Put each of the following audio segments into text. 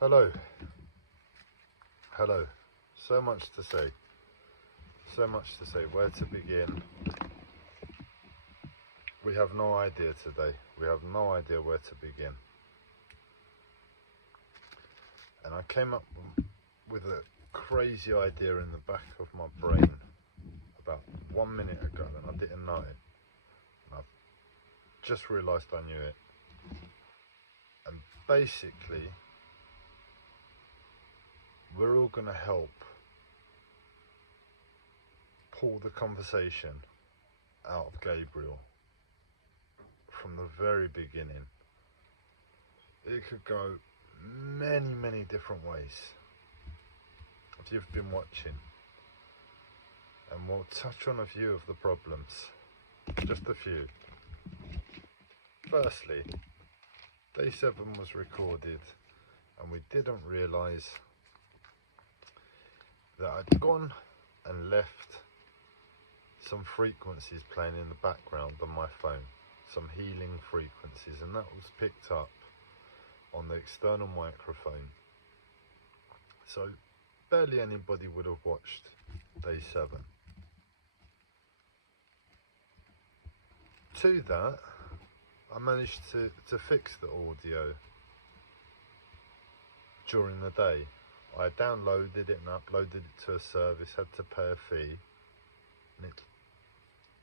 Hello. Hello. So much to say. So much to say. Where to begin? We have no idea today. We have no idea where to begin. And I came up with a crazy idea in the back of my brain about 1 minute ago, and I didn't know it. And I've just realised I knew it. And basically, we're all going to help pull the conversation out of Gabriel from the very beginning. It could go many different ways if you've been watching, and we'll touch on a few of the problems, just a few. Firstly, day 7 was recorded and we didn't realise that I'd gone and left some frequencies playing in the background on my phone, some healing frequencies, and that was picked up on the external microphone. So barely anybody would have watched day 7. To that, I managed to fix the audio during the day. I downloaded it and uploaded it to a service, had to pay a fee, and it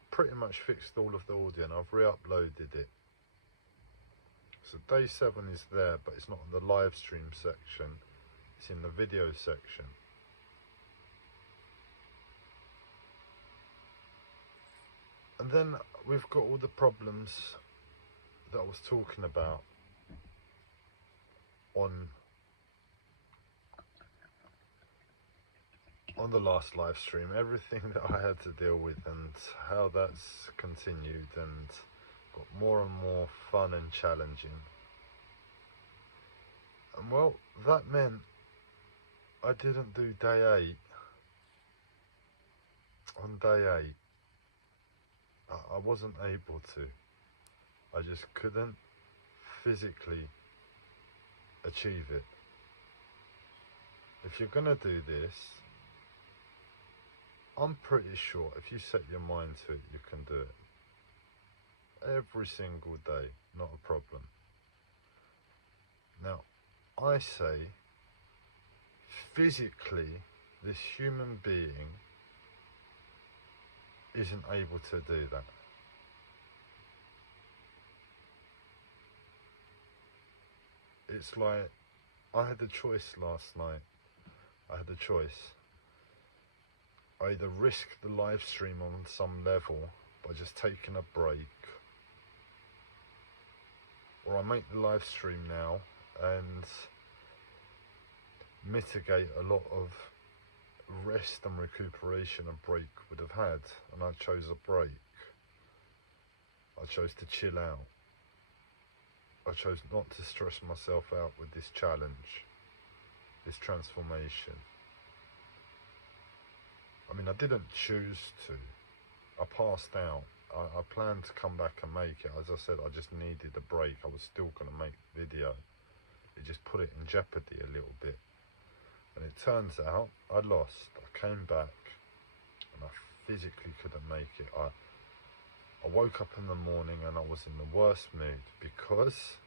pretty much fixed all of the audio, and I've re-uploaded it. So day 7 is there, but it's not in the live stream section, it's in the video section. And then we've got all the problems that I was talking about on the last live stream, everything that I had to deal with and how that's continued and got more and more fun and challenging. And well, that meant I didn't do day 8. On day 8, I wasn't able to. I just couldn't physically achieve it. If you're gonna do this, I'm pretty sure if you set your mind to it, you can do it. Every single day, not a problem. Now, I say, physically, this human being isn't able to do that. It's like, I had a choice last night. I had a choice. I either risk the live stream on some level by just taking a break, or I make the live stream now and mitigate a lot of rest and recuperation a break would have had, and I chose a break. I chose to chill out. I chose not to stress myself out with this challenge, this transformation. I mean, I didn't choose to. I passed out. I planned to come back and make it. As I said, I just needed a break. I was still going to make the video. It just put it in jeopardy a little bit. And it turns out I lost. I came back and I physically couldn't make it. I woke up in the morning and I was in the worst mood because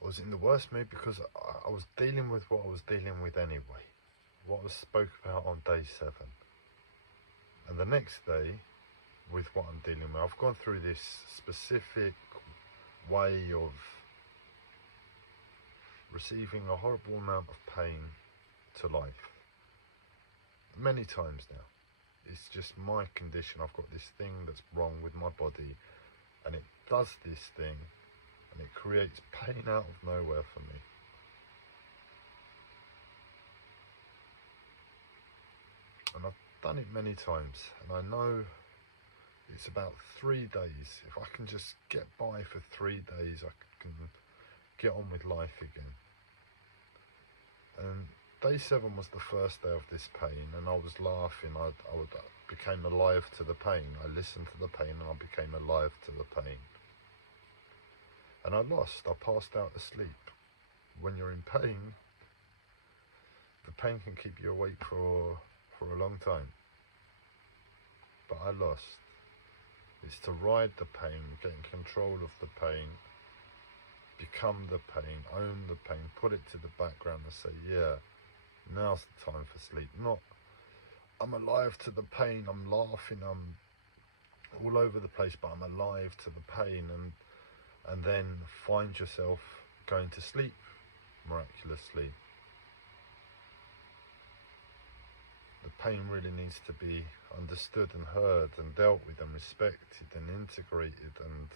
I was dealing with what I was dealing with anyway, what was spoke about on day 7. And the next day, with what I'm dealing with, I've gone through this specific way of receiving a horrible amount of pain to life. Many times now. It's just my condition. I've got this thing that's wrong with my body, and it does this thing, and it creates pain out of nowhere for me. And I've done it many times, and I know it's about 3 days. If I can just get by for 3 days, I can get on with life again. And day 7 was the first day of this pain, and I was laughing. I became alive to the pain. I listened to the pain and I became alive to the pain. And I lost. I passed out asleep. When you're in pain, the pain can keep you awake for a long time. But I lost. It's to ride the pain, get in control of the pain, become the pain, own the pain, put it to the background and say, yeah, now's the time for sleep. Not, I'm alive to the pain, I'm laughing, I'm all over the place, but I'm alive to the pain, and then find yourself going to sleep miraculously. The pain really needs to be understood and heard and dealt with and respected and integrated and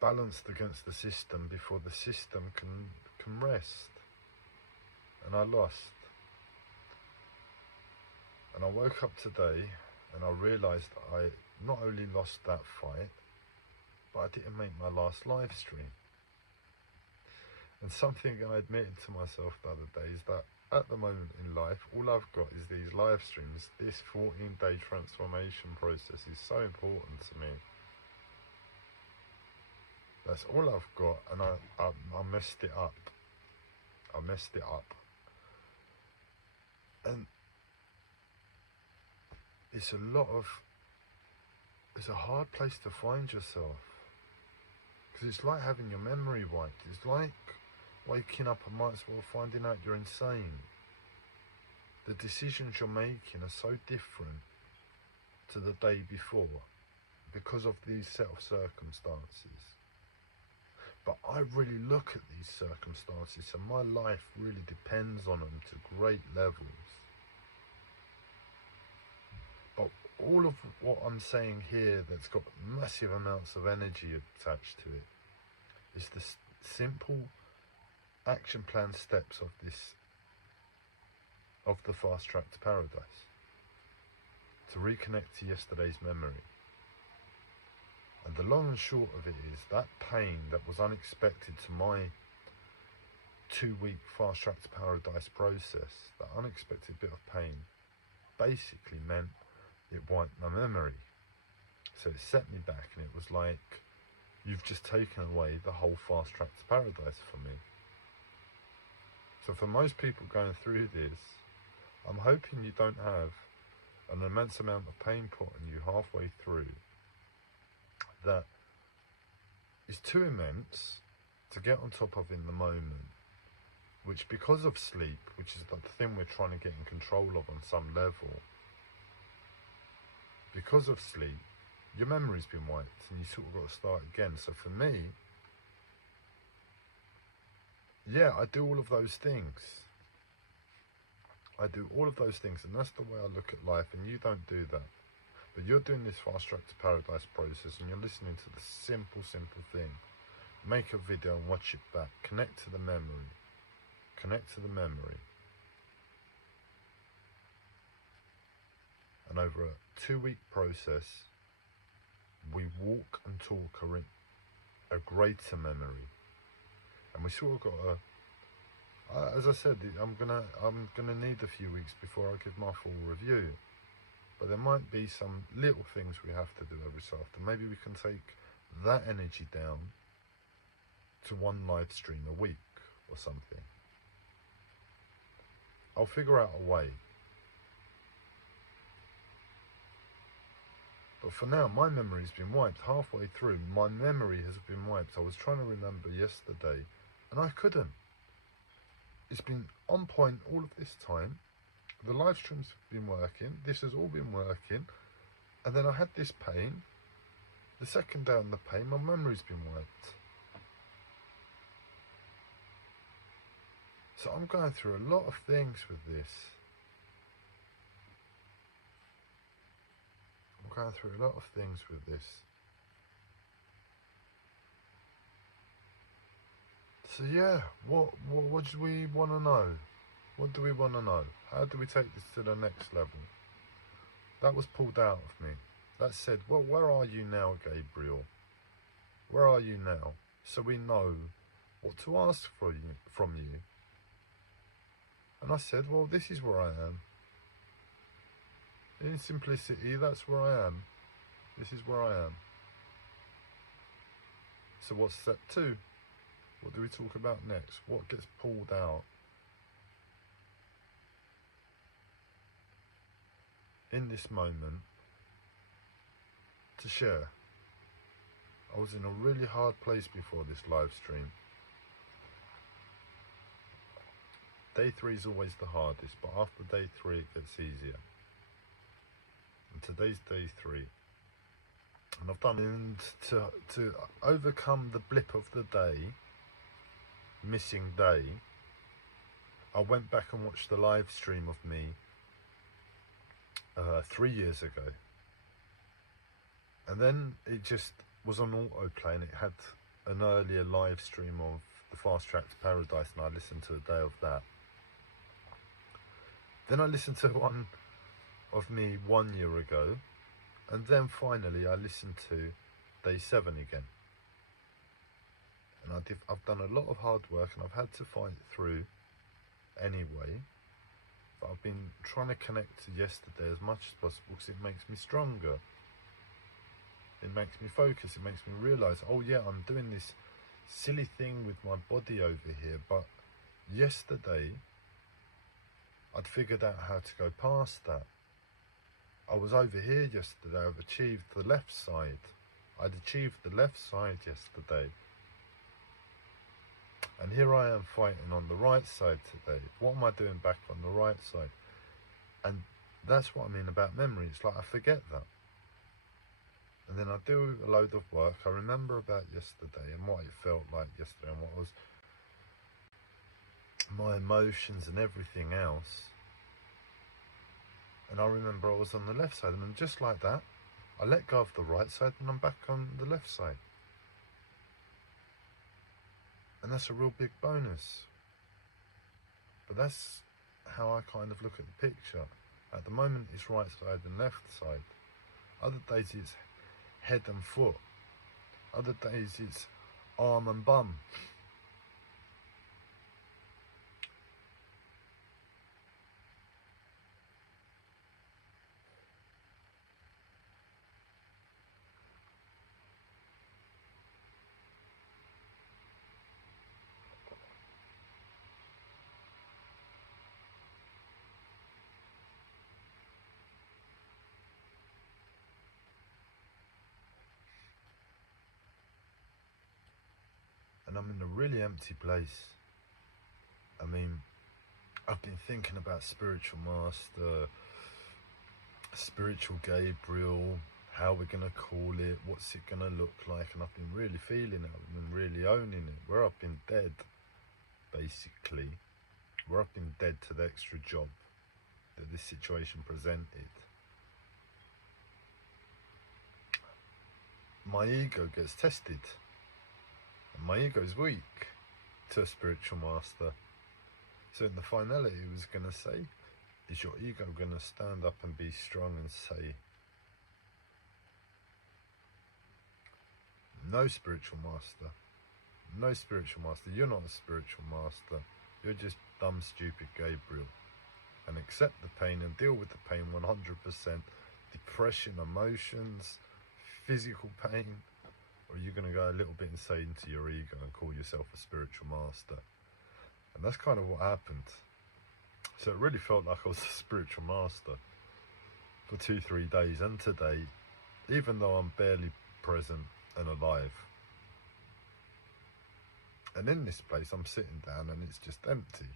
balanced against the system before the system can rest. And I lost. And I woke up today and I realised I not only lost that fight, but I didn't make my last live stream. And something I admitted to myself the other day is that at the moment in life, all I've got is these live streams. This 14-day transformation process is so important to me. That's all I've got, and I messed it up. I messed it up. And it's a hard place to find yourself. Because it's like having your memory wiped. It's like waking up and might as well finding out you're insane. The decisions you're making are so different to the day before because of these set of circumstances. But I really look at these circumstances and my life really depends on them to great levels. But all of what I'm saying here that's got massive amounts of energy attached to it is the simple action plan steps of the fast track to paradise, to reconnect to yesterday's memory. And the long and short of it is that pain that was unexpected to my 2-week fast track to paradise process, that unexpected bit of pain basically meant it wiped my memory. So it set me back, and it was like, you've just taken away the whole fast track to paradise for me. So for most people going through this, I'm hoping you don't have an immense amount of pain put on you halfway through that is too immense to get on top of in the moment, which because of sleep, which is the thing we're trying to get in control of on some level, because of sleep, your memory's been wiped and you sort of got to start again. So for me, yeah, I do all of those things. I do all of those things, and that's the way I look at life, and you don't do that. But you're doing this fast track to paradise process, and you're listening to the simple thing. Make a video and watch it back. Connect to the memory. Connect to the memory. And over a 2-week process, we walk and talk a greater memory. And we sort of got as I said, I'm gonna need a few weeks before I give my full review. But there might be some little things we have to do every so often. Maybe we can take that energy down to 1 live stream a week or something. I'll figure out a way. But for now, my memory's been wiped. Halfway through, my memory has been wiped. I was trying to remember yesterday, and I couldn't. It's been on point all of this time. The live streams have been working. This has all been working. And then I had this pain. The second down the pain, my memory's been wiped. So I'm going through a lot of things with this. I'm going through a lot of things with this. So yeah, what do we want to know? What do we want to know? How do we take this to the next level? That was pulled out of me. That said, well, where are you now, Gabriel? Where are you now? So we know what to ask from you. And I said, well, this is where I am. In simplicity, that's where I am. This is where I am. So what's step 2? What do we talk about next? What gets pulled out? In this moment, to share. I was in a really hard place before this live stream. Day 3 is always the hardest, but after day 3 it gets easier. And today's day 3. And I've done it to overcome the blip of the day, missing day. I went back and watched the live stream of me 3 years ago. And then it just was on autoplay, and it had an earlier live stream of the Fast Track to Paradise, and I listened to a day of that. Then I listened to one of me 1 year ago, and then finally I listened to day 7 again. And I've done a lot of hard work, and I've had to fight through anyway. But I've been trying to connect to yesterday as much as possible, because it makes me stronger. It makes me focus. It makes me realise, oh yeah, I'm doing this silly thing with my body over here, but yesterday I'd figured out how to go past that. I was over here yesterday. I've achieved the left side. I'd achieved the left side yesterday. And here I am fighting on the right side today. What am I doing back on the right side? And that's what I mean about memory. It's like I forget that. And then I do a load of work. I remember about yesterday and what it felt like yesterday and what was my emotions and everything else. And I remember I was on the left side, and then just like that, I let go of the right side and I'm back on the left side. And that's a real big bonus. But that's how I kind of look at the picture. At the moment it's right side and left side. Other days it's head and foot. Other days it's arm and bum. And I'm in a really empty place. I mean, I've been thinking about spiritual master, spiritual Gabriel, how we're going to call it, what's it going to look like, and I've been really feeling it, I've been really owning it. Where I've been dead, basically, where I've been dead to the extra job that this situation presented, my ego gets tested. And my ego is weak to a spiritual master. So in the finality, it was going to say, is your ego going to stand up and be strong and say, no spiritual master, no spiritual master, you're not a spiritual master, you're just dumb, stupid Gabriel, and accept the pain and deal with the pain 100%, depression, emotions, physical pain? Or are you going to go a little bit insane to your ego and call yourself a spiritual master? And that's kind of what happened. So it really felt like I was a spiritual master for 2-3 days. And today, even though I'm barely present and alive, and in this place I'm sitting down and it's just empty.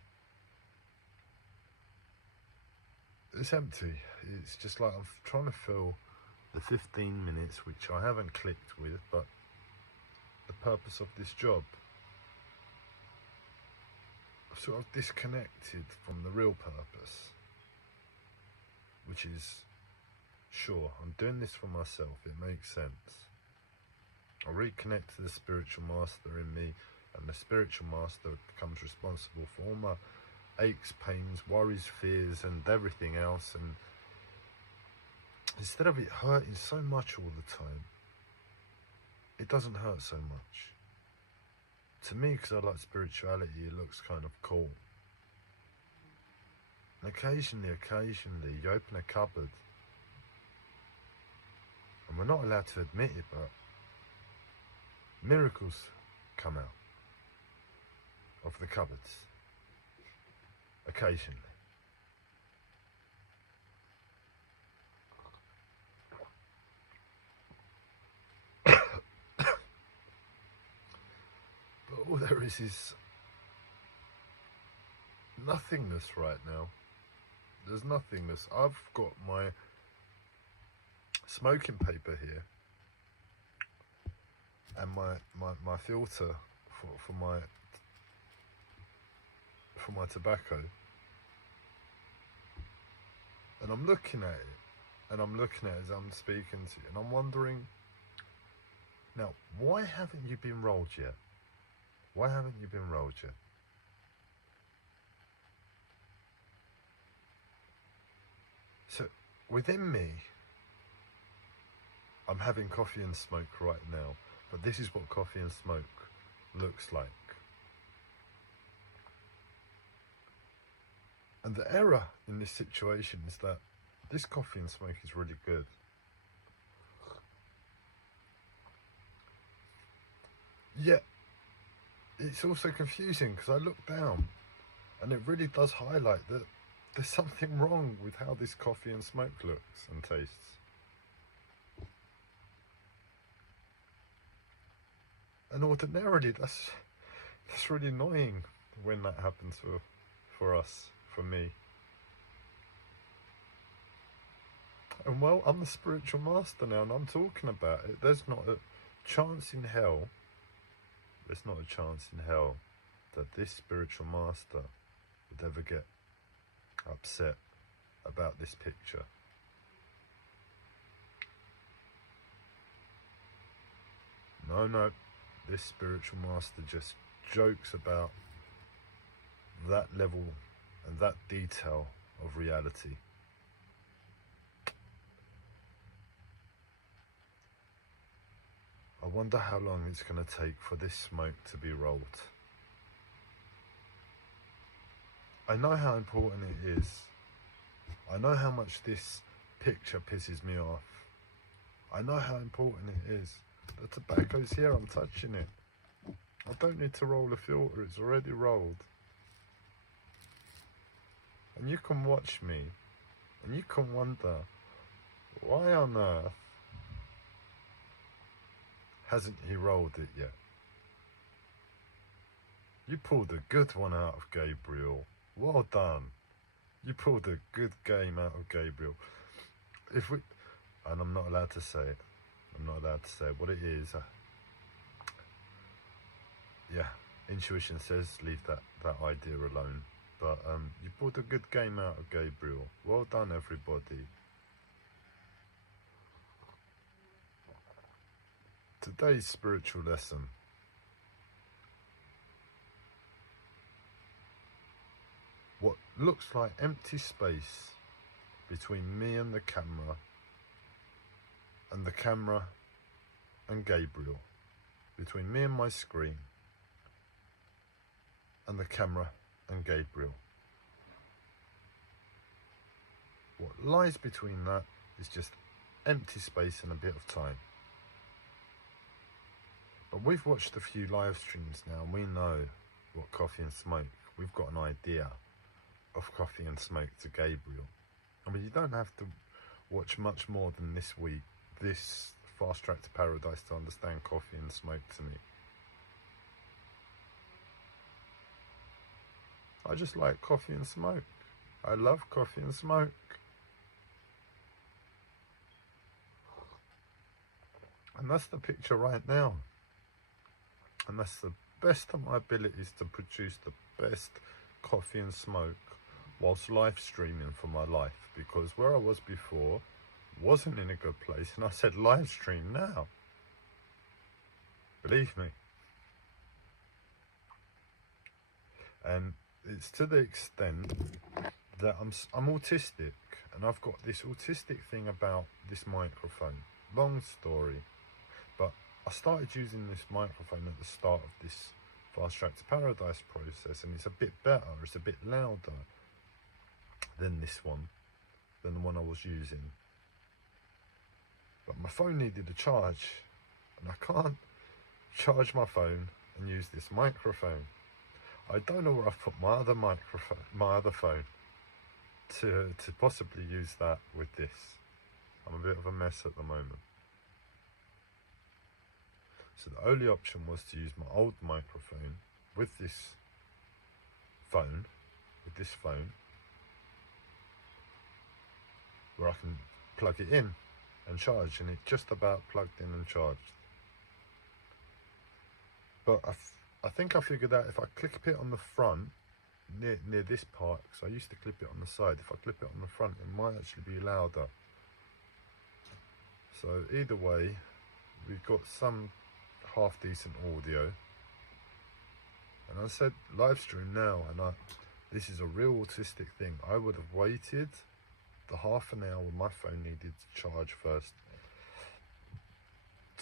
It's empty. It's just like I'm trying to fill the 15 minutes, which I haven't clicked with, but the purpose of this job. I've sort of disconnected from the real purpose, which is, sure, I'm doing this for myself, it makes sense. I reconnect to the spiritual master in me, and the spiritual master becomes responsible for all my aches, pains, worries, fears, and everything else. And instead of it hurting so much all the time, it doesn't hurt so much. To me, because I like spirituality, it looks kind of cool. And occasionally, you open a cupboard, and when I'm not allowed to admit it, but miracles come out of the cupboards occasionally. But all there is nothingness right now. There's nothingness. I've got my smoking paper here and my filter for my tobacco, and I'm looking at it, and I'm looking at it as I'm speaking to you, and I'm wondering, now, why haven't you been rolled yet? Why haven't you been rolled yet? So within me, I'm having coffee and smoke right now, but this is what coffee and smoke looks like. And the error in this situation is that this coffee and smoke is really good. Yet, it's also confusing because I look down and it really does highlight that there's something wrong with how this coffee and smoke looks and tastes. And ordinarily, that's really annoying when that happens for us, for me. And well, I'm the spiritual master now, and I'm talking about it. There's not a chance in hell. There's not a chance in hell that this spiritual master would ever get upset about this picture. No, this spiritual master just jokes about that level and that detail of reality. I wonder how long it's going to take for this smoke to be rolled. I know how important it is. I know how much this picture pisses me off. I know how important it is. The tobacco's here, I'm touching it. I don't need to roll a filter, it's already rolled. And you can watch me, and you can wonder, why on earth hasn't he rolled it yet? You pulled a good one out of Gabriel. Well done. You pulled a good game out of Gabriel. And I'm not allowed to say it. I'm not allowed to say what it is. Yeah, intuition says leave that idea alone. But you pulled a good game out of Gabriel. Well done, everybody. Today's spiritual lesson. What looks like empty space between me and the camera and Gabriel, between me and my screen and the camera and Gabriel. What lies between that is just empty space and a bit of time. But we've watched a few live streams now and we know what coffee and smoke, we've got an idea of coffee and smoke to Gabriel. I mean, you don't have to watch much more than this week, this Fast Track to Paradise, to understand coffee and smoke to me. I just like coffee and smoke. I love coffee and smoke. And that's the picture right now. And that's the best of my abilities to produce the best coffee and smoke whilst live streaming for my life, because where I was before wasn't in a good place, and I said live stream now. Believe me. And it's to the extent that I'm autistic, and I've got this autistic thing about this microphone. Long story, but I started using this microphone at the start of this Fast Track to Paradise process, and it's a bit better, it's a bit louder than this one, than the one I was using. But my phone needed a charge, and I can't charge my phone and use this microphone. I don't know where I've put my other microphone, my other phone, to possibly use that with this. I'm a bit of a mess at the moment. So the only option was to use my old microphone with this phone, where I can plug it in and charge, and it just about plugged in and charged. But I think I figured out if I clip it on the front, near this part, because I used to clip it on the side, if I clip it on the front, it might actually be louder. So either way, we've got some half decent audio. And I said live stream now, and this is a real autistic thing. I would have waited the half an hour my phone needed to charge first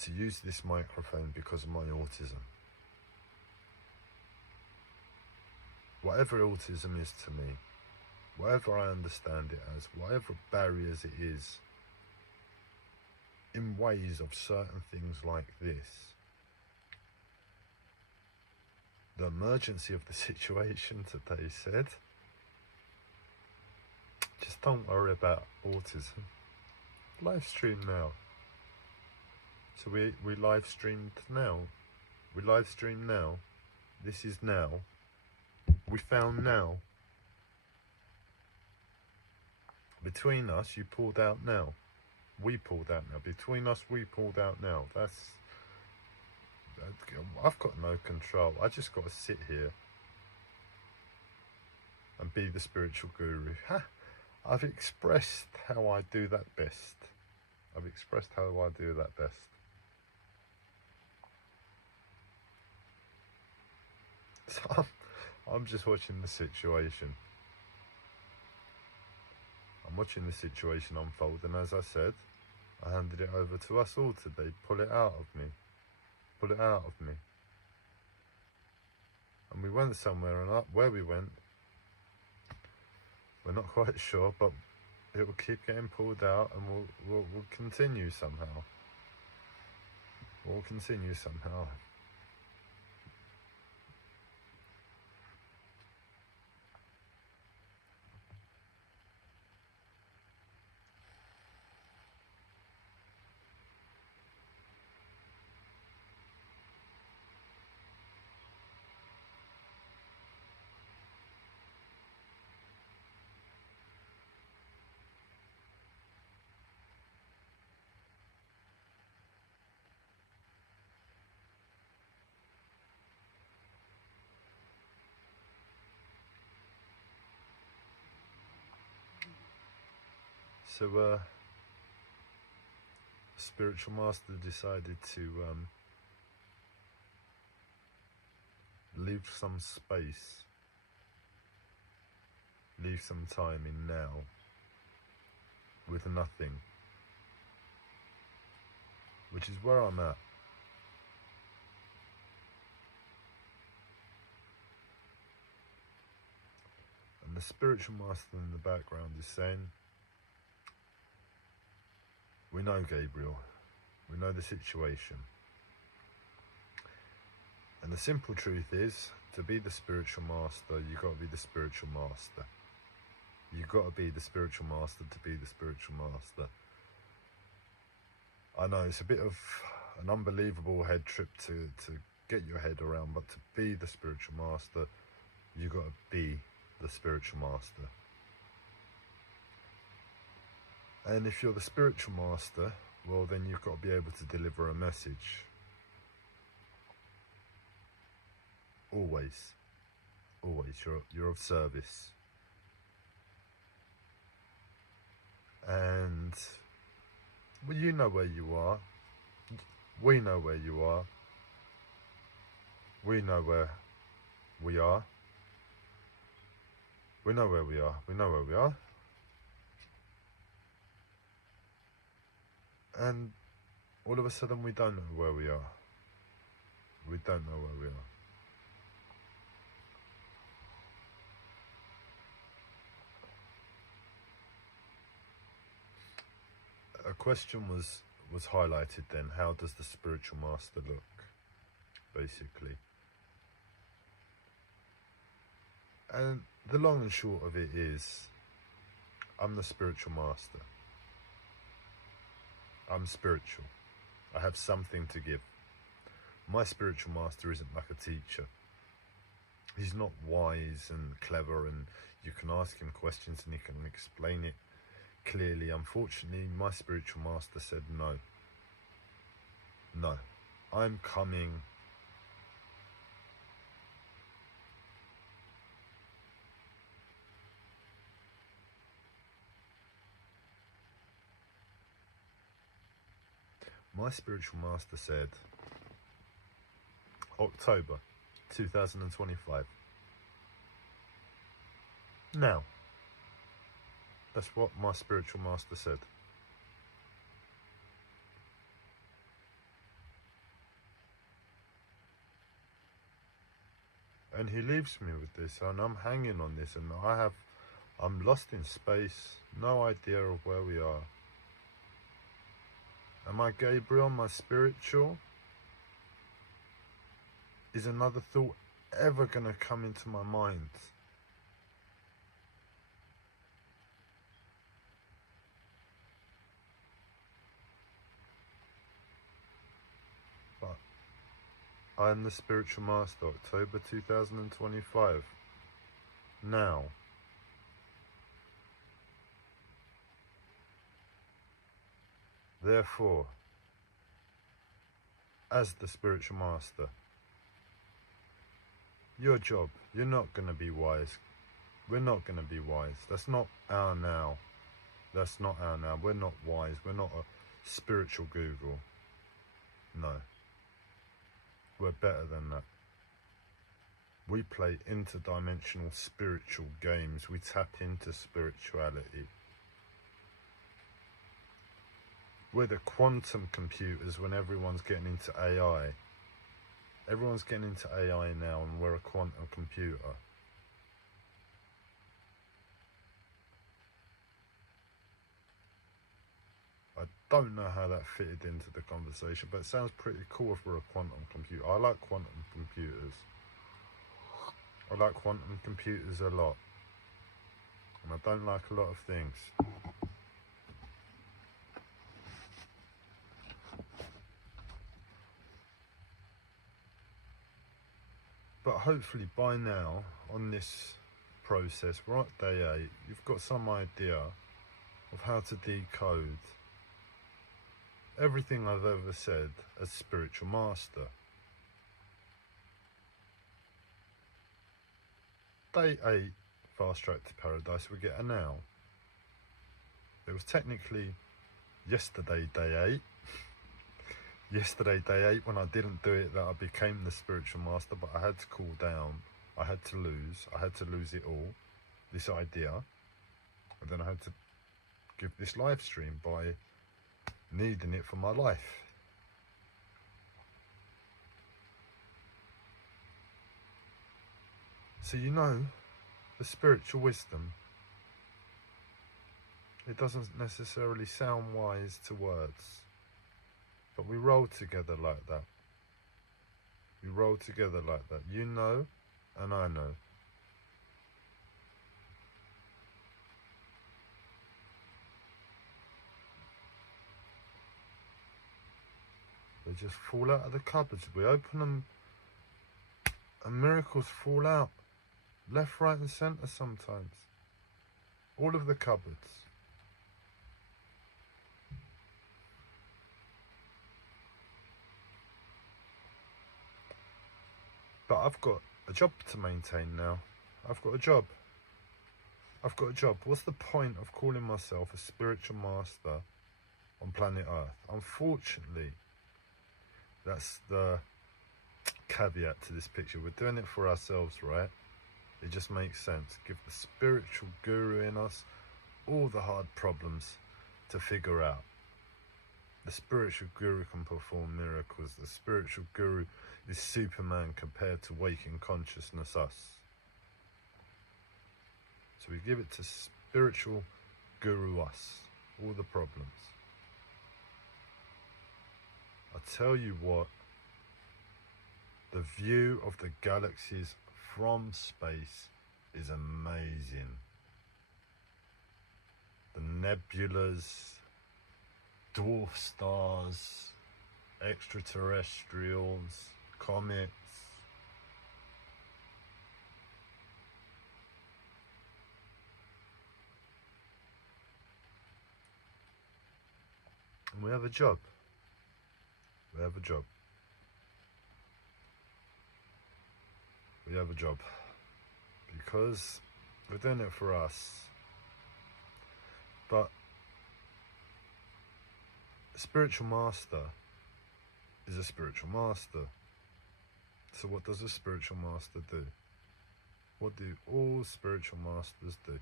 to use this microphone because of my autism. Whatever autism is to me, whatever I understand it as, whatever barriers it is, in ways of certain things like this, the emergency of the situation today said, just don't worry about autism. Live stream now. So we live streamed now. We live stream now. This is now. We found now. Between us, you pulled out now. We pulled out now. Between us, we pulled out now. I've got no control. I just got to sit here and be the spiritual guru. I've expressed how I do that best. I've expressed how I do that best. So I'm just watching the situation. I'm watching the situation unfold, and as I said, I handed it over to us all today. Pull it out of me. Pull it out of me. And we went somewhere, and where we went, we're not quite sure, but it will keep getting pulled out, and we'll continue somehow. We'll continue somehow. So, spiritual master decided to leave some space, leave some time in now with nothing, which is where I'm at. And the spiritual master in the background is saying, we know, Gabriel, we know the situation. And the simple truth is, to be the spiritual master, you've got to be the spiritual master. You've got to be the spiritual master to be the spiritual master. I know it's a bit of an unbelievable head trip to get your head around, but to be the spiritual master, you've got to be the spiritual master. And if you're the spiritual master, well, then you've got to be able to deliver a message. Always. Always. You're of service. And, well, you know where you are. We know where you are. We know where we are. We know where we are. We know where we are. And all of a sudden we don't know where we are. We don't know where we are. A question was, was highlighted then. How does the spiritual master look, basically? And the long and short of it is, I'm the spiritual master. I'm spiritual. I have something to give. My spiritual master isn't like a teacher. He's not wise and clever, and you can ask him questions and he can explain it clearly. Unfortunately, my spiritual master said no. No. I'm coming. My spiritual master said, October 2025. Now. That's what my spiritual master said. And he leaves me with this, and I'm hanging on this, and I'm lost in space, no idea of where we are. Am I Gabriel, my spiritual? Is another thought ever gonna come into my mind? But I am the spiritual master, October 2025. Now. Therefore, as the spiritual master, your job, you're not going to be wise. We're not going to be wise. That's not our now. That's not our now. We're not wise. We're not a spiritual Google. No. We're better than that. We play interdimensional spiritual games. We tap into spirituality. We're the quantum computers when everyone's getting into AI. Everyone's getting into AI now, and we're a quantum computer. I don't know how that fitted into the conversation, but it sounds pretty cool if we're a quantum computer. I like quantum computers. I like quantum computers a lot. And I don't like a lot of things. But hopefully by now, on this process, we're at day 8, you've got some idea of how to decode everything I've ever said as spiritual master. Day 8, fast track to paradise, we get a now. It was technically yesterday, day 8. Yesterday, day 8, when I didn't do it, that I became the spiritual master, but I had to cool down. I had to lose it all, this idea. And then I had to give this live stream by needing it for my life. So you know, the spiritual wisdom, it doesn't necessarily sound wise to words. But we roll together like that. We roll together like that. You know, and I know. They just fall out of the cupboards. We open them, and miracles fall out. Left, right, and centre sometimes. All of the cupboards. But I've got a job to maintain now. I've got a job. What's the point of calling myself a spiritual master on planet Earth? Unfortunately, that's the caveat to this picture. We're doing it for ourselves, right? It just makes sense. Give the spiritual guru in us all the hard problems to figure out. The spiritual guru can perform miracles. The spiritual guru is Superman compared to waking consciousness us. So we give it to spiritual guru us, all the problems. tell you what, the view of the galaxies from space is amazing. The nebulas, dwarf stars, extraterrestrials, comets. And we have a job. We have a job. We have a job. Because we're doing it for us. But a spiritual master is a spiritual master. So what does a spiritual master do? What do all spiritual masters do?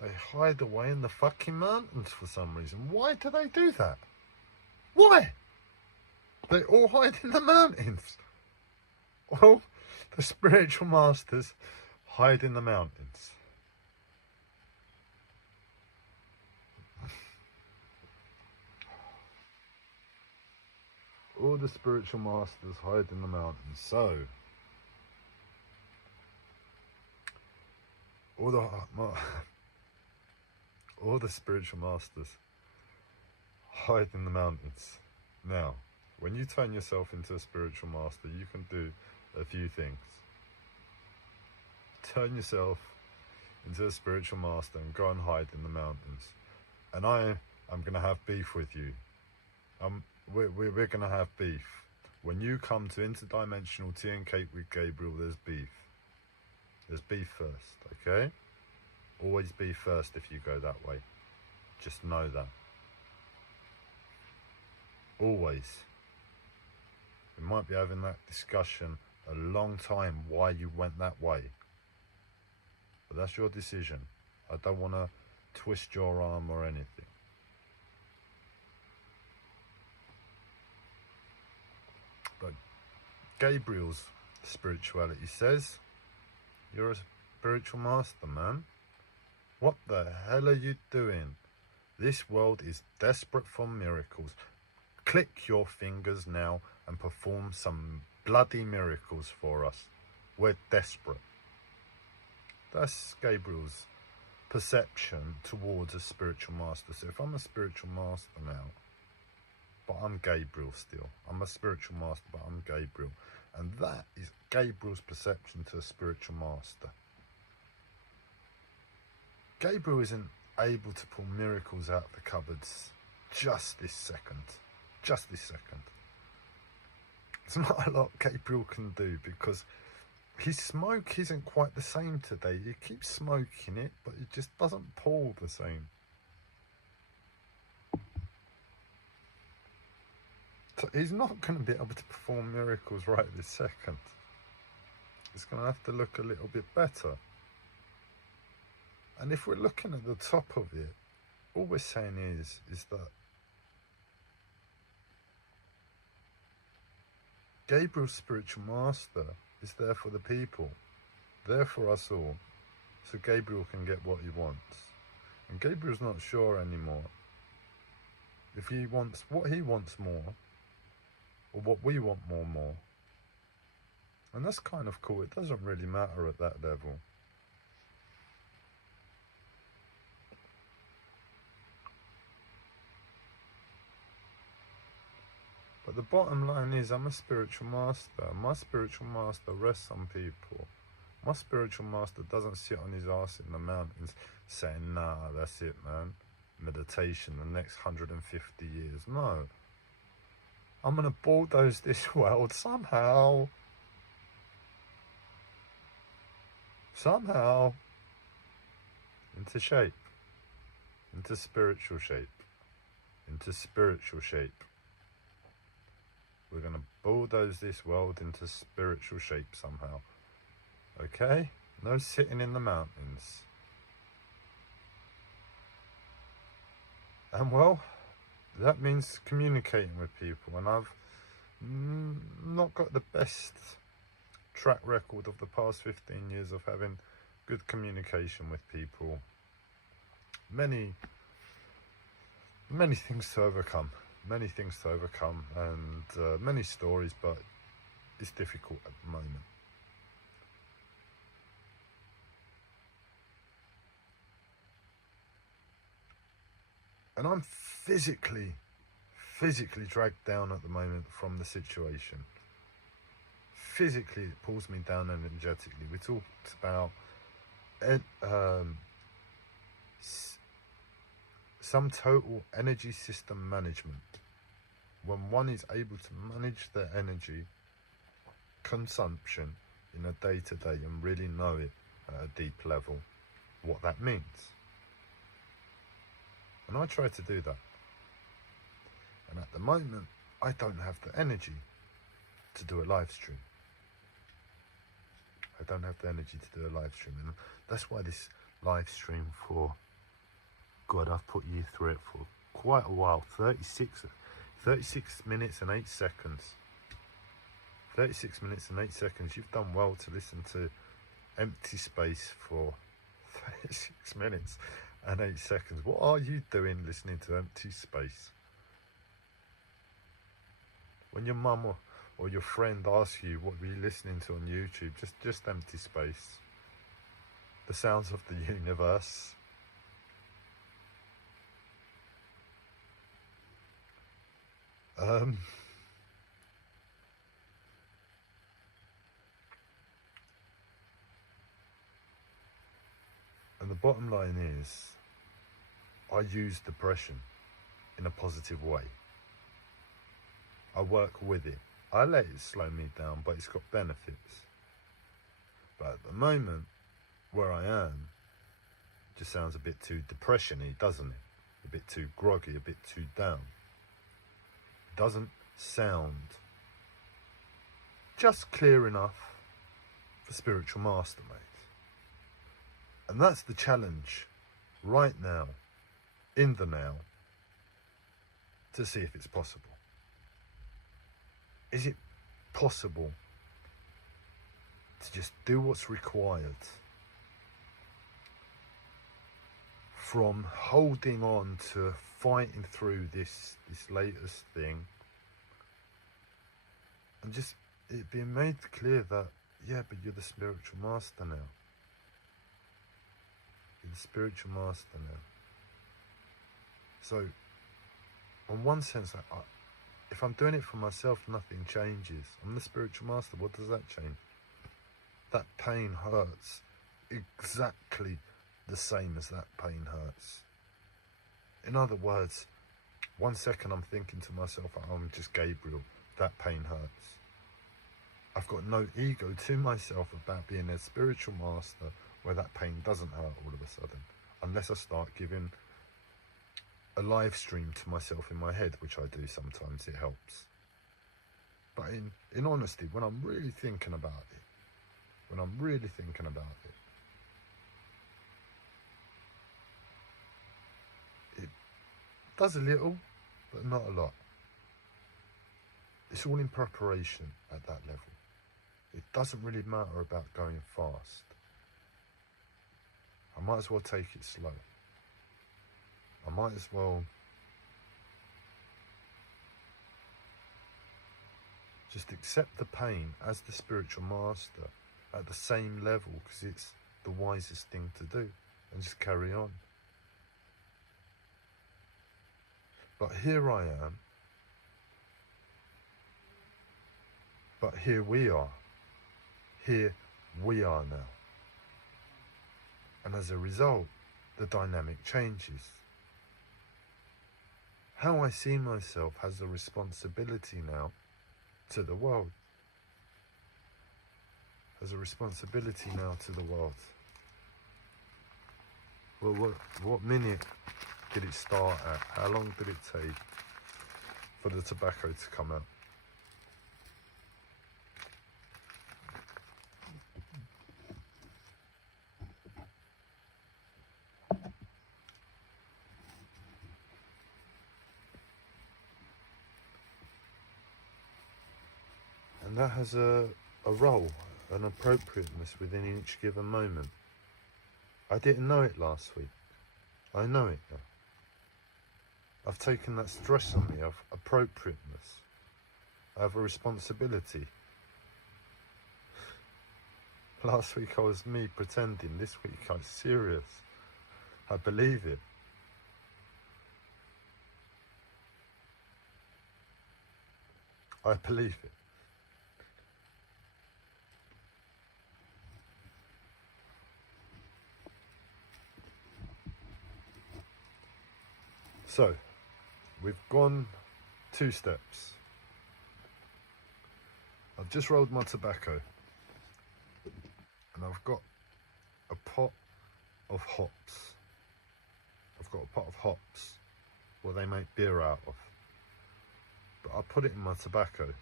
They hide away in the fucking mountains for some reason. Why do they do that? Why? They all hide in the mountains. Well, the spiritual masters hide in the mountains. All the spiritual masters hide in the mountains. So, all the spiritual masters hide in the mountains. Now, when you turn yourself into a spiritual master, you can do a few things. Turn yourself into a spiritual master and go and hide in the mountains. And I'm going to have beef with you. We're going to have beef. When you come to interdimensional tea and cake with Gabriel, there's beef. There's beef first, okay? Always beef first if you go that way. Just know that. Always. We might be having that discussion a long time why you went that way. But that's your decision. I don't want to twist your arm or anything. But Gabriel's spirituality says, you're a spiritual master, man. What the hell are you doing? This world is desperate for miracles. Click your fingers now and perform some bloody miracles for us. We're desperate. That's Gabriel's perception towards a spiritual master. So if I'm a spiritual master now, but I'm Gabriel still. I'm a spiritual master, but I'm Gabriel. And that is Gabriel's perception to a spiritual master. Gabriel isn't able to pull miracles out of the cupboards just this second. Just this second. There's not a lot Gabriel can do because his smoke isn't quite the same today. He keeps smoking it, but it just doesn't pull the same. So he's not going to be able to perform miracles right this second. It's going to have to look a little bit better. And if we're looking at the top of it, all we're saying is that Gabriel's spiritual master is there for the people, there for us all, so Gabriel can get what he wants. And Gabriel's not sure anymore if he wants what he wants more, or what we want more. And that's kind of cool. It doesn't really matter at that level. But the bottom line is, I'm a spiritual master. My spiritual master rests on people. My spiritual master doesn't sit on his ass in the mountains saying, nah, that's it, man. Meditation, the next 150 years. No. I'm going to bulldoze this world somehow. Somehow. Into shape. Into spiritual shape. Into spiritual shape. We're going to bulldoze this world into spiritual shape somehow. Okay? No sitting in the mountains. And well, that means communicating with people. And I've not got the best track record of the past 15 years of having good communication with people. Many many things to overcome, and many stories, but it's difficult at the moment. And I'm physically dragged down at the moment from the situation. Physically, it pulls me down energetically. We talked about some total energy system management. When one is able to manage their energy consumption in a day-to-day and really know it at a deep level, what that means. And I try to do that. And at the moment, I don't have the energy to do a live stream. I don't have the energy to do a live stream. And that's why this live stream for, God, I've put you through it for quite a while. 36 minutes and 8 seconds. 36 minutes and 8 seconds. You've done well to listen to Empty Space for 36 minutes and 8 seconds. What are you doing listening to Empty Space? When your mum or your friend asks you what were you listening to on YouTube, just Empty Space. The sounds of the universe. And the bottom line is, I use depression in a positive way. I work with it. I let it slow me down, but it's got benefits. But at the moment, where I am, it just sounds a bit too depression-y, doesn't it? A bit too groggy, a bit too down. It doesn't sound just clear enough for spiritual masterminds. And that's the challenge right now, in the now, to see if it's possible. Is it possible to just do what's required from holding on to fighting through this latest thing, and just it being made clear that, yeah, but you're the spiritual master now. You're the spiritual master now. So, in one sense, if I'm doing it for myself, nothing changes. I'm the spiritual master. What does that change? That pain hurts exactly the same as that pain hurts. In other words, 1 second I'm thinking to myself, I'm just Gabriel. That pain hurts. I've got no ego to myself about being a spiritual master where that pain doesn't hurt all of a sudden, unless I start giving a live stream to myself in my head, which I do sometimes. It helps. But in honesty, when I'm really thinking about it, it does a little, but not a lot. It's all in preparation at that level. It doesn't really matter about going fast. I might as well take it slow. I might as well just accept the pain as the spiritual master at the same level, because it's the wisest thing to do, and just carry on. But here I am. But here we are. Here we are now. And as a result, the dynamic changes. How I see myself has a responsibility now to the world. Has a responsibility now to the world. Well, what minute did it start at? How long did it take for the tobacco to come out? And that has a role, an appropriateness within each given moment. I didn't know it last week. I know it now. I've taken that stress on me of appropriateness. I have a responsibility. Last week I was me pretending, this week I'm serious. I believe it. I believe it. So, we've gone 2 steps. I've just rolled my tobacco and I've got a pot of hops. I've got a pot of hops where they make beer out of. But I put it in my tobacco.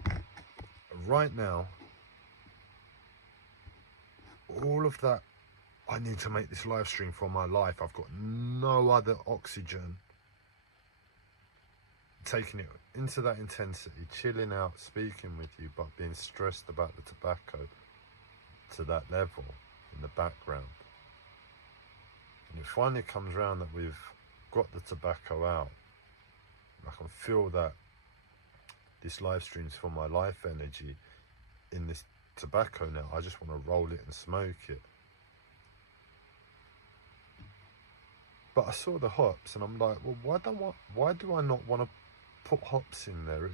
And right now, all of that, I need to make this live stream for my life. I've got no other oxygen. Taking it into that intensity, chilling out, speaking with you, but being stressed about the tobacco to that level in the background. And it finally comes around that we've got the tobacco out. I can feel that this live stream's for my life energy in this tobacco now. I just want to roll it and smoke it. But I saw the hops and I'm like, well, why do I not want to put hops in there?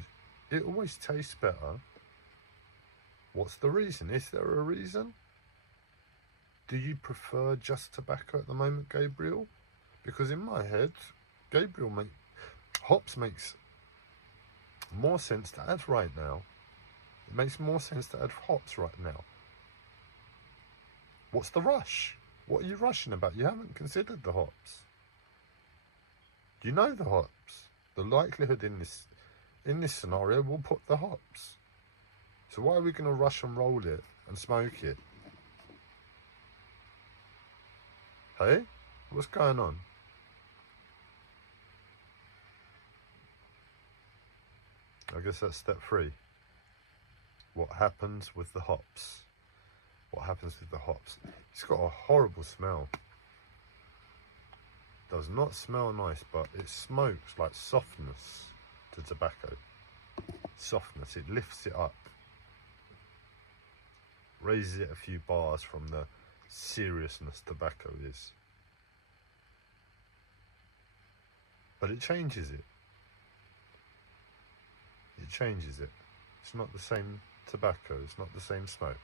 It always tastes better. What's the reason? Is there a reason? Do you prefer just tobacco at the moment, Gabriel? Because in my head, hops makes more sense to add right now. It makes more sense to add hops right now. What's the rush? What are you rushing about? You haven't considered the hops. You know the hops. The likelihood in this scenario, we'll put the hops. So why are we going to rush and roll it and smoke it? Hey, what's going on? I guess that's step 3. What happens with the hops? What happens with the hops? It's got a horrible smell. Does not smell nice, but it smokes like softness to tobacco. Softness, it lifts it up. Raises it a few bars from the seriousness tobacco is. But it changes it. It changes it. It's not the same tobacco, it's not the same smoke.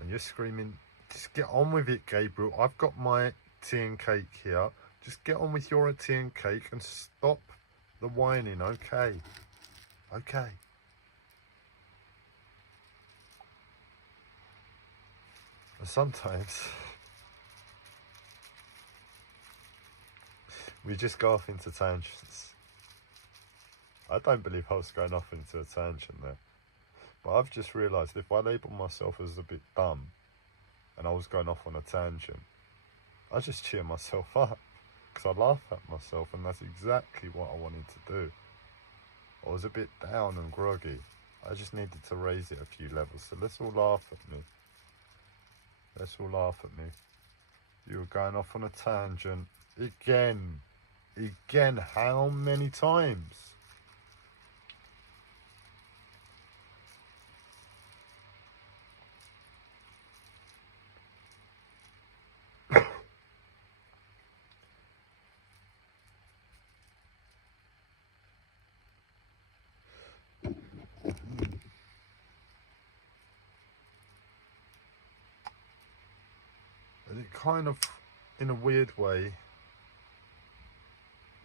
And you're screaming, just get on with it, Gabriel. I've got my tea and cake here. Just get on with your tea and cake and stop the whining, okay? Okay. And sometimes we just go off into tangents. I don't believe I was going off into a tangent there. But I've just realised if I label myself as a bit dumb and I was going off on a tangent, I just cheer myself up because I laugh at myself, and that's exactly what I wanted to do. I was a bit down and groggy. I just needed to raise it a few levels. So let's all laugh at me. Let's all laugh at me. You were going off on a tangent. Again. Again. How many times? And it kind of, in a weird way,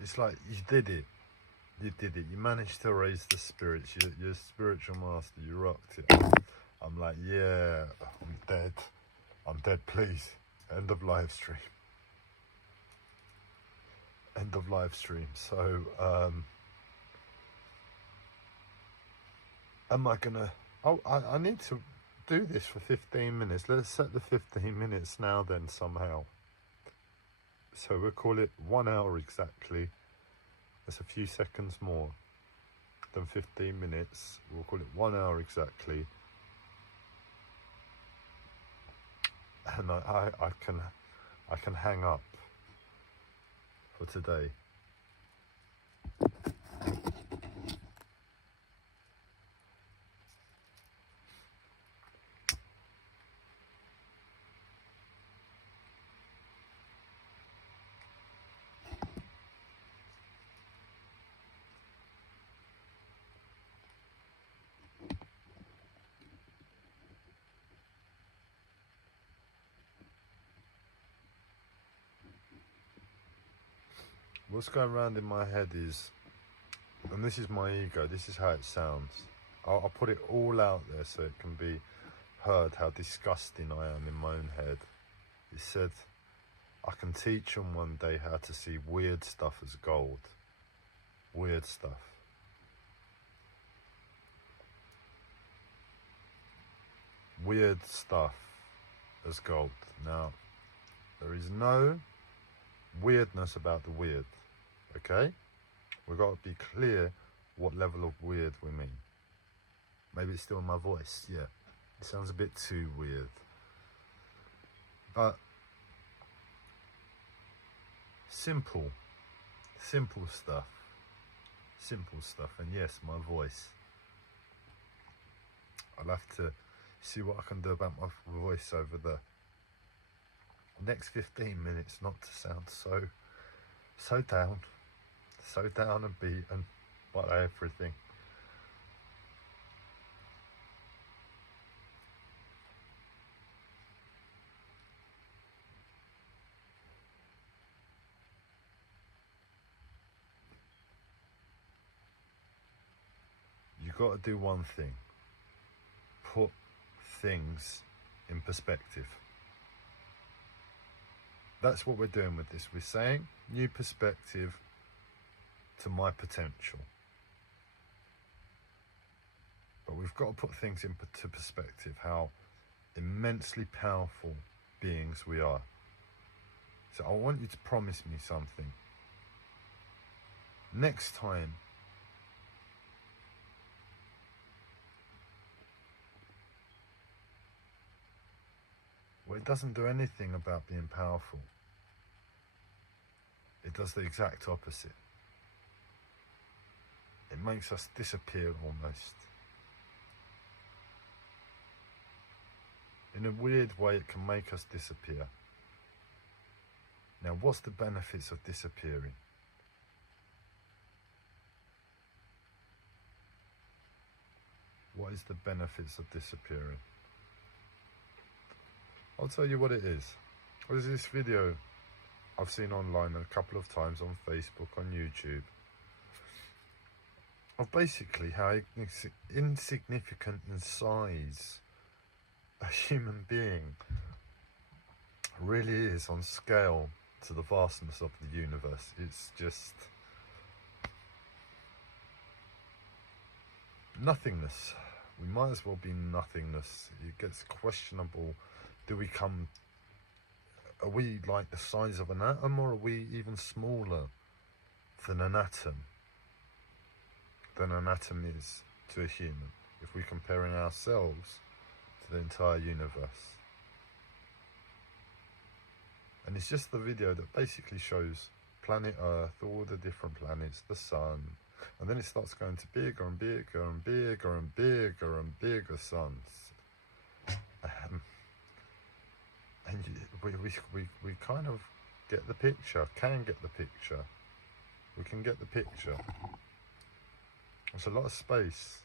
it's like you did it. You did it. You managed to raise the spirits. You're a spiritual master. You rocked it. I'm like, yeah, I'm dead. I'm dead, please. End of live stream. End of live stream. So, am I gonna... Oh, I need to do this for 15 minutes. Let's set the 15 minutes now then somehow. So we'll call it 1 hour exactly. That's a few seconds more than 15 minutes. We'll call it 1 hour exactly. And I can hang up for today. What's going around in my head is, and this is my ego, this is how it sounds. I'll put it all out there so it can be heard how disgusting I am in my own head. It said, I can teach them one day how to see weird stuff as gold. Weird stuff. Weird stuff as gold. Now, there is no weirdness about the weird, okay? We've got to be clear what level of weird we mean. Maybe it's still in my voice, yeah. It sounds a bit too weird. But simple stuff. Simple stuff, and yes, my voice. I'll have to see what I can do about my voice over the next 15 minutes, not to sound so down and beaten by everything. You got to do one thing: put things in perspective. That's what we're doing with this. We're saying new perspective to my potential. But we've got to put things into perspective, how immensely powerful beings we are. So I want you to promise me something. Next time, well, it doesn't do anything about being powerful. It does the exact opposite. It makes us disappear almost. In a weird way, it can make us disappear. Now, what's the benefits of disappearing? What is the benefits of disappearing? I'll tell you what it is. There's this video I've seen online a couple of times on Facebook, on YouTube, of basically how insignificant in size a human being really is on scale to the vastness of the universe. It's just nothingness. We might as well be nothingness. It gets questionable. Are we like the size of an atom, or are we even smaller than an atom is to a human, if we're comparing ourselves to the entire universe? And it's just the video that basically shows planet Earth, all the different planets, the sun, and then it starts going to bigger and bigger and bigger and bigger and bigger suns. And we kind of get the picture, we can get the picture. There's a lot of space.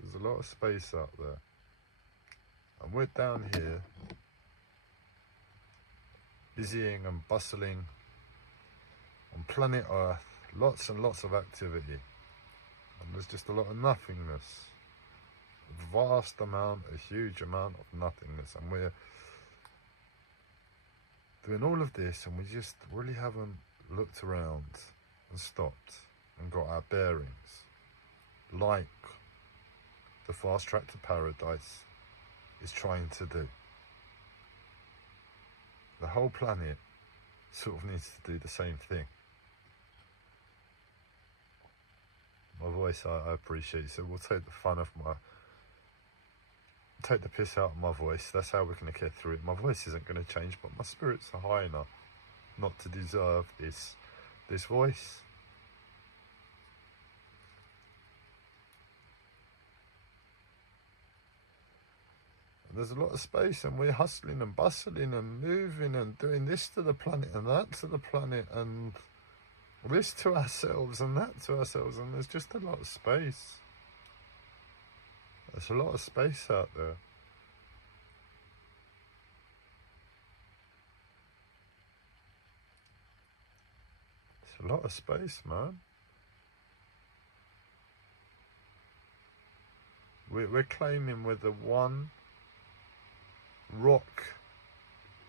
There's a lot of space out there. And we're down here, busying and bustling on planet Earth, lots and lots of activity. And there's just a lot of nothingness. A huge amount of nothingness, and we're doing all of this, and we just really haven't looked around and stopped and got our bearings, like the fast track to paradise is trying to do. The whole planet sort of needs to do the same thing. My voice, I appreciate, so we'll take the piss out of my voice. That's how we're going to get through it. My voice isn't going to change, but my spirits are high enough not to deserve this voice. And there's a lot of space, and we're hustling and bustling and moving and doing this to the planet and that to the planet and this to ourselves and that to ourselves, and there's just a lot of space. There's a lot of space out there. It's a lot of space, man. We're claiming we're the one rock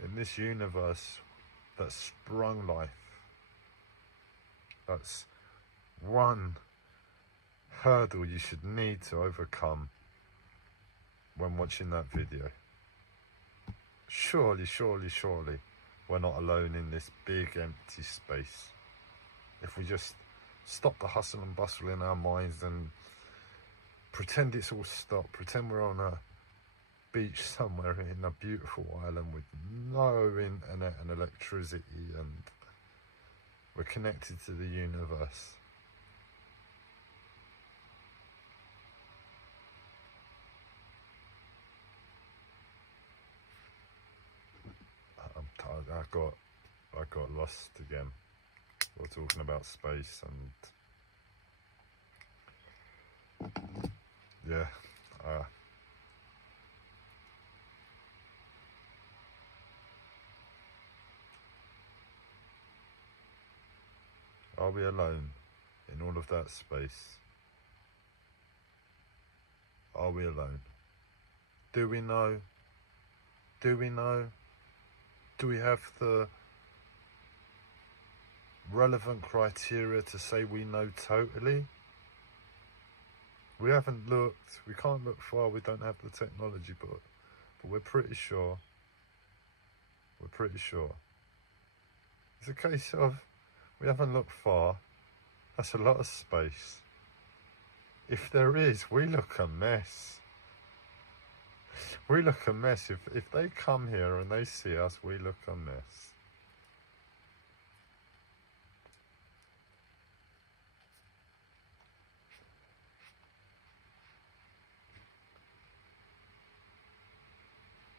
in this universe that sprung life. That's one hurdle you should need to overcome when watching that video. Surely, surely, surely we're not alone in this big empty space. If we just stop the hustle and bustle in our minds and pretend it's all stopped, pretend we're on a beach somewhere in a beautiful island with no internet and electricity, and we're connected to the universe. I got lost again. We're talking about space and yeah. Are we alone in all of that space? Are we alone? Do we know? Do we know? Do we have the relevant criteria to say we know totally? We haven't looked, we can't look far, we don't have the technology, but we're pretty sure. We're pretty sure. It's a case of we haven't looked far. That's a lot of space. If there is, we look a mess. We look a mess. If they come here and they see us, we look a mess.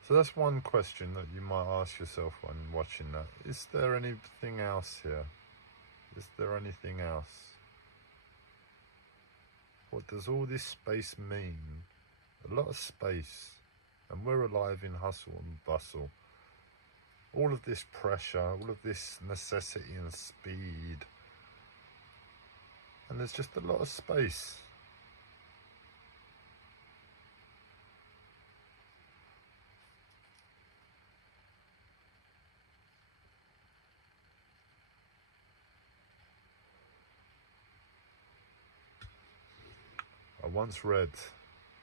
So that's one question that you might ask yourself when watching that. Is there anything else here? Is there anything else? What does all this space mean? A lot of space. And we're alive in hustle and bustle. All of this pressure, all of this necessity and speed. And there's just a lot of space. I once read,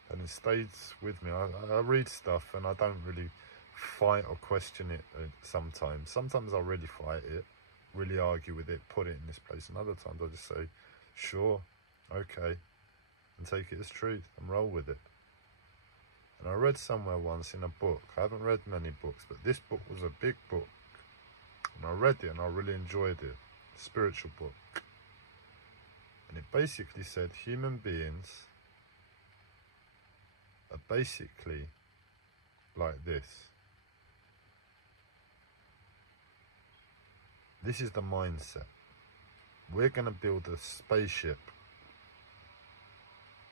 and it stayed with me. I read stuff and I don't really fight or question it sometimes. Sometimes I really fight it, really argue with it, put it in this place. And other times I just say, sure, okay, and take it as truth and roll with it. And I read somewhere once in a book, I haven't read many books, but this book was a big book. And I read it and I really enjoyed it. A spiritual book. And it basically said human beings are basically like this. This is the mindset. We're going to build a spaceship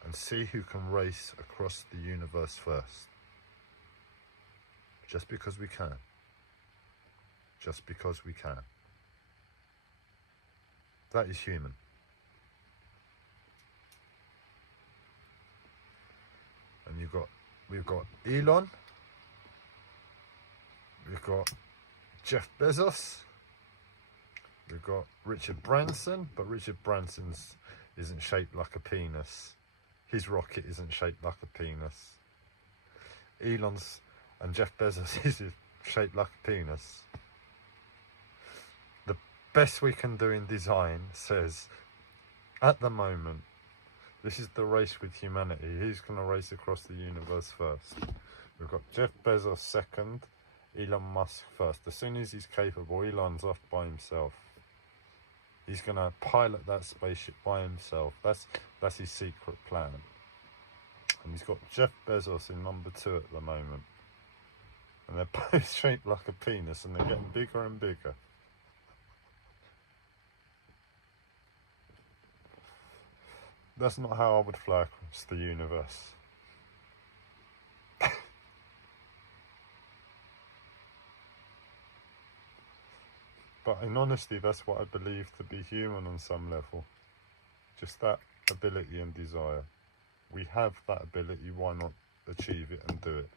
and see who can race across the universe first. Just because we can. Just because we can. That is human. And we've got Elon, we've got Jeff Bezos, we've got Richard Branson, but Richard Branson's isn't shaped like a penis. His rocket isn't shaped like a penis. Elon's and Jeff Bezos is shaped like a penis. The best we can do in design says, at the moment, this is the race with humanity. Who's going to race across the universe first? We've got Jeff Bezos second, Elon Musk first. As soon as he's capable, Elon's off by himself. He's going to pilot that spaceship by himself. That's his secret plan. And he's got Jeff Bezos in number 2 at the moment. And they're both shaped like a penis, and they're getting bigger and bigger. That's not how I would fly across the universe. But in honesty, that's what I believe to be human on some level. Just that ability and desire. We have that ability, why not achieve it and do it?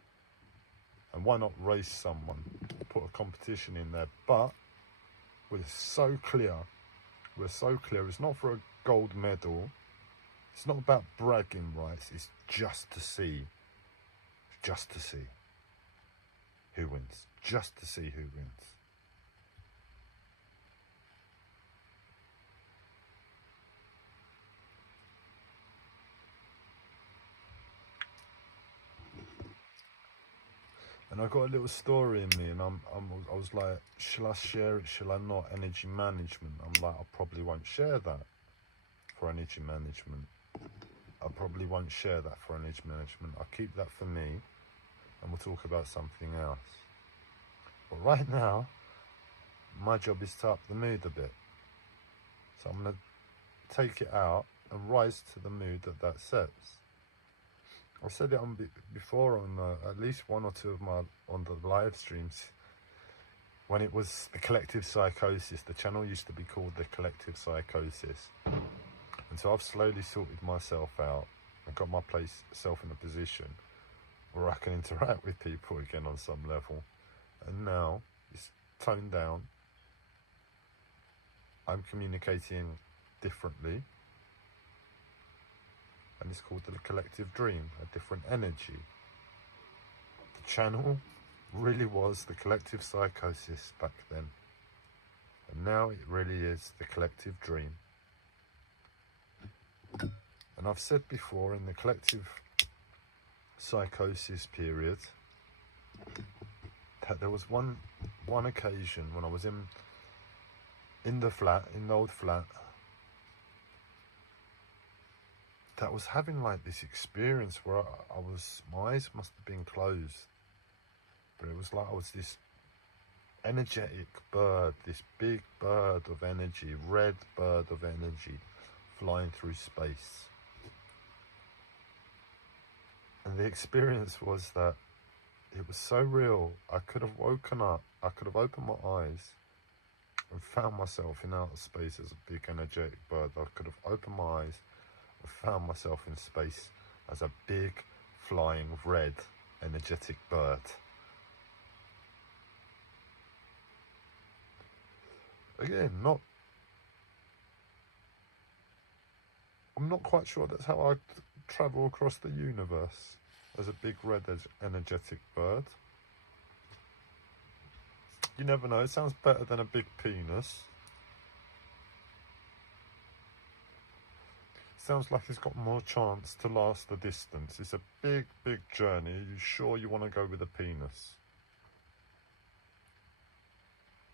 And why not race someone, put a competition in there? But we're so clear, it's not for a gold medal, it's not about bragging rights, it's just to see who wins, just to see who wins. And I got a little story in me, and I was like, shall I share it, shall I not? Energy management. I'm like, I probably won't share that for energy management. I probably won't share that for energy management. I'll keep that for me, and we'll talk about something else. But right now, my job is to up the mood a bit. So I'm going to take it out and rise to the mood that sets. I've said it on before on at least 1 or 2 of my on the live streams. When it was the Collective Psychosis, the channel used to be called the Collective Psychosis, and so I've slowly sorted myself out and got myself in a position where I can interact with people again on some level. And now it's toned down. I'm communicating differently. And it's called the Collective Dream, a different energy. The channel really was the Collective Psychosis back then. And now it really is the Collective Dream. And I've said before, in the Collective Psychosis period, that there was one occasion when I was in the old flat, that was having like this experience where my eyes must have been closed, but it was like I was this energetic bird, this big bird of energy, red bird of energy, flying through space. And the experience was that it was so real. I could have woken up, I could have opened my eyes and found myself in outer space as a big energetic bird. I could have opened my eyes, found myself in space as a big flying red energetic bird. Again, I'm not quite sure that's how I travel across the universe, as a big red energetic bird. You never know, it sounds better than a big penis. Sounds like it's got more chance to last the distance. It's a big, big journey. Are you sure you want to go with a penis?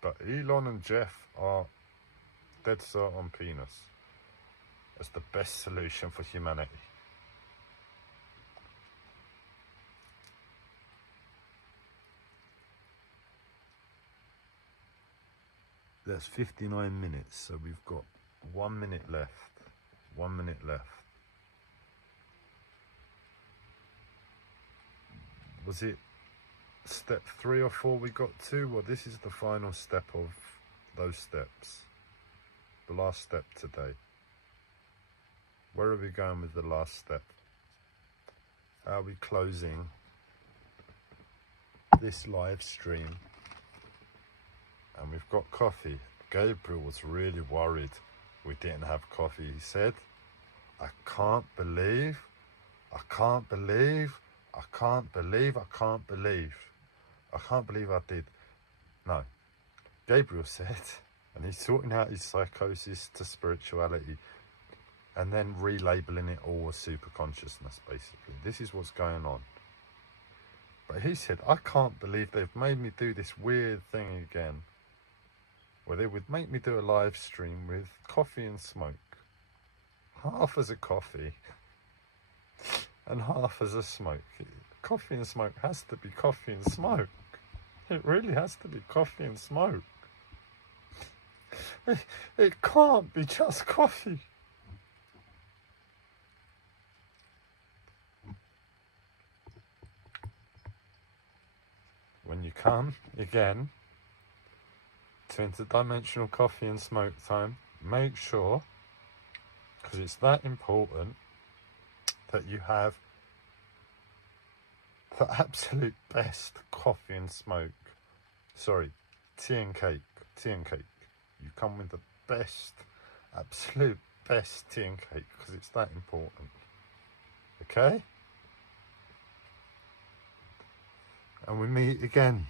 But Elon and Jeff are dead set on penis as the best solution for humanity. That's 59 minutes, so we've got 1 minute left. 1 minute left. Was it step 3 or 4 we got to? Well, this is the final step of those steps. The last step today. Where are we going with the last step? How are we closing this live stream? And we've got coffee. Gabriel was really worried we didn't have coffee. He said, I can't believe I did. No, Gabriel said, and he's sorting out his psychosis to spirituality and then relabeling it all as super consciousness, basically. This is what's going on. But he said, I can't believe they've made me do this weird thing again, where they would make me do a live stream with coffee and smoke. Half as a coffee and half as a smoke. Coffee and smoke has to be coffee and smoke. It really has to be coffee and smoke. It can't be just coffee. When you come again to interdimensional coffee and smoke time, make sure, because it's that important, that you have the absolute best coffee and smoke. Sorry, tea and cake. Tea and cake. You come with the best, absolute best tea and cake, because it's that important. Okay? And we meet again.